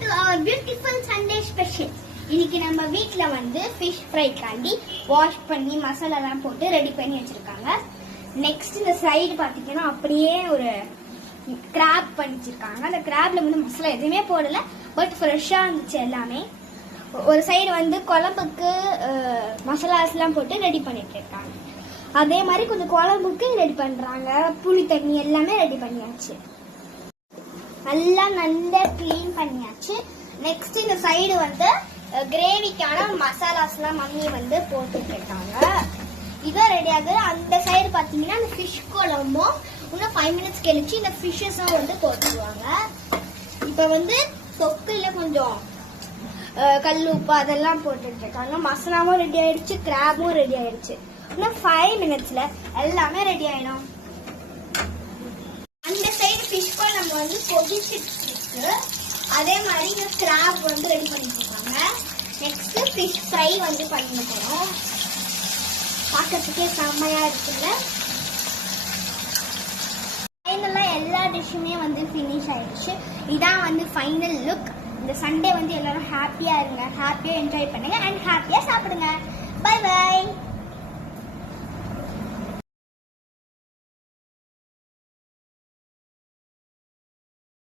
to our beautiful Sunday special. இன்னைக்கு நம்ம வீட்ல வந்து ஃபிஷ் ஃப்ரை காண்டி வாஷ் பண்ணி மசாலாலாம் போட்டு ரெடி பண்ணி வச்சிருக்காங்க. நெக்ஸ்ட் இந்த சைடு பாத்தீங்கன்னா அப்படியே ஒரு கிராப் பண்ணிச்சிருக்காங்க. அந்த கிராப்ல வந்து மசாலா எதுவுமே போடல, பட் ஃப்ரெஷ்ஷா இருந்துச்சு எல்லாமே. ஒரு சைடு வந்து குழம்புக்கு மசாலாஸ்லாம் போட்டு ரெடி பண்ணிட்டு இருக்காங்க. அதே மாதிரி கொஞ்சம் குழம்புக்கு ரெடி பண்றாங்க. புளி தண்ணி எல்லாமே ரெடி பண்ணியாச்சு. நல்லா கிளீன் பண்ணியாச்சு. நெக்ஸ்ட் இந்த சைடு வந்து கிரேவிக்கான மசாலாஸ்லாம் மம்மி வந்து போட்டுட்டு இருக்காங்க. இதான் ரெடி ஆகுது. அந்த சைடு பாத்தீங்கன்னா அந்த ஃபிஷ் குழம்பும் இன்னும் 5 minutes கழிச்சு இந்த ஃபிஷ்ஷஸும் வந்து போட்டுருவாங்க. இப்ப வந்து தொக்குல கொஞ்சம் கல் உப்பு அதெல்லாம் போட்டுட்டு இருக்காங்க. மசாலாவும் ரெடி ஆயிடுச்சு, கிராபும் ரெடி ஆயிடுச்சு. இன்னும் 5 minutesல எல்லாமே ரெடி ஆயிடும். அந்த சைடு ஃபிஷ் குழம்பு வந்து கொதிச்சிட்டு இருக்கு. அதே மாதிரி இந்த கிராப் வந்து ரெடி பண்ணிட்டு இருக்காங்க. நெக்ஸ்ட் ஃபிஷ் ஃப்ரை வந்து பண்ண போறோம். பார்க்கறதுக்கே செம்மையா இருக்குல்ல. ஃபைனலா எல்லா டிஷ்ஷுமே வந்து ஃபினிஷ் ஆயிடுச்சு. இதான் வந்து ஃபைனல் லுக். இந்த சண்டே வந்து எல்லாரும் ஹாப்பியா இருங்க, ஹாப்பியா என்ஜாய் பண்ணுங்க அண்ட் ஹாப்பியா சாப்பிடுங்க. Bye by.